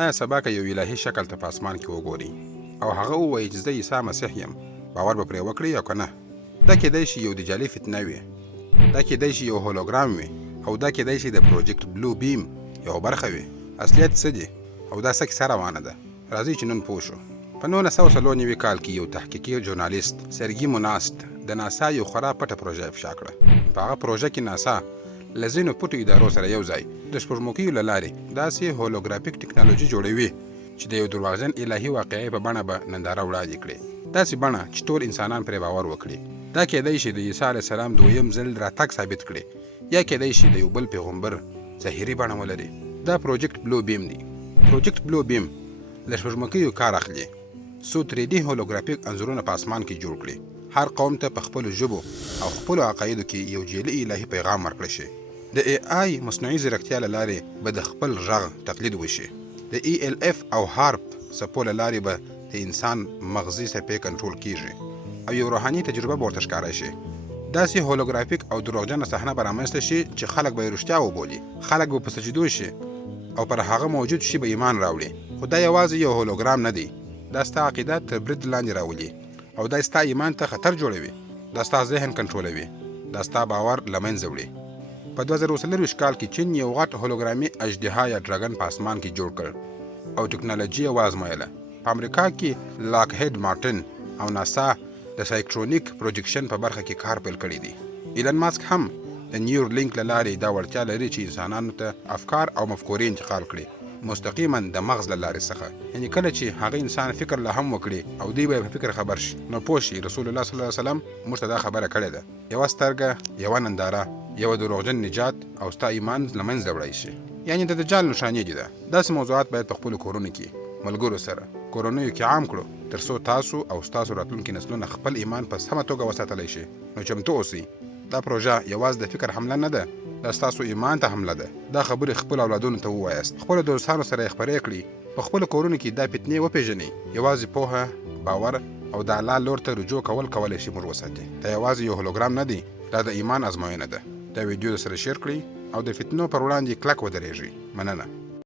آیا سبا که یو الهي شکل ته په اسمان کې وګوري او هغه ووایي چې زه عیسی مسیح یم، باور به پرې وکړي یا که نه؟ دا کیدای شي یو دجالي فتنه وي، دا کیدای شي یو هولوګرام وي، او دا کیدای شي د پروجیکټ بلو بیم یو برخه وي. اصلیت څه دي او دا څه کیسه روانه ده؟ راځئ چې نن پوه شو. په 1994 کال کې یو تحقیقي ژورنالیست سرګي موناست د ناسا یو خورا پټه پروژه افشا کړه. په هغه پروژه کې ناسا له ځینو پټو ادارو سره یو ځای د سپوږمکیو له لارې داسې هولوګرافیک ټکنالوژي جوړوي چې د یو دروغجن الهي واقعي په بڼه به ننداره وړاندې کړي، داسې بڼه چې ټول انسانان پرې باور وکړي. دا کیدای شي د عیسی علیه السلام دویم ځل راتګ ثابت کړي، یا کیدای شي د یو بل پیغمبر ظاهري بڼه ولري. دا پروجیکټ بلو بیم دی. پروجیکټ بلو بیم له سپوږمکیو کار اخلي څو 3D هولوګرافیک انځورونه په اسمان کې جوړ کړي، هر قوم ته په خپلو ژبو او خپلو عقایدو کې یو جعلي الهي پیغام ورکړی شي. د AI مصنوعي ځیرکتیا له لارې به د خپل غږ تقلید وشي. د ELF او هارپ څپو له لارې به د انسان مغزي څپې کنټرول کیږي او یو روحاني تجربه به ورته ښکاره شي. داسې هولوګرافیک او دروغجنه صحنه به رامنځته شي چې خلک به یې رښتیا وبولي، خلک به په سجدو شي او پر هغه موجود شي به ایمان راوړي. خو دا یوازې یو هولوګرام نه دی، دا ستا عقیده تر برید لاندې راولي او دا ستا ایمان ته خطر جوړوي، دا ستا ذهن کنټرولوي، دا ستا باور له منځه وړي. په 2024 کال کې چین یو غټ هولوګرامي اژدها یا ډراګن په اسمان کې جوړ کړ او ټکنالوژي یې وازمویله. په امریکا کې لاک هید مارټن او ناسا د سایکټرونیک پروجیکشن په برخه کې کار پیل کړی دی. ایلن ماسک هم د نیور لینک له لارې دا وړتیا لري چې انسانانو ته افکار او مفکورې انتقال کړي مستقیما د مغز له لارې څخه. یعنی کله چې هغه انسان فکر له هم وکړي او دی به په فکر خبر شي، نو پوه شي رسول الله صلی الله علیه وسلم موږ ته دا خبره کړې ده: یوه سترګه، یوه ننداره، یوه دروغجن نجات او ستا ایمان له منځه وړی شي. یعنی د دجال نښانې دي. داسې موضوعات باید په خپلو کورونو کې ملګرو سره کورنیو کې عام کړو تر څو تاسو او ستاسو راتلونکي نسلونه خپل ایمان په سمه توګه وساتلی شي. نو چمتو اوسئ. دا پروژه یوازې د فکر حمله نه ده، دا ستاسو ایمان ته حمله ده. دا خبرې خپل اولادونو ته ووایاست، خپلو دوستانو سره یې خپرې کړي، په خپلو کورونو کې دا فتنې وپېژنئ. یوازې پوهه، باور او د الله لور ته رجوع کولی شي موږ وساتي. دا یوازې یو هولوګرام نه دی، دا د ایمان ازموینه ده. دا ویډیو سره شیر کړئ او د فتنو پر وړاندې کلک ودرېږئ. مننه.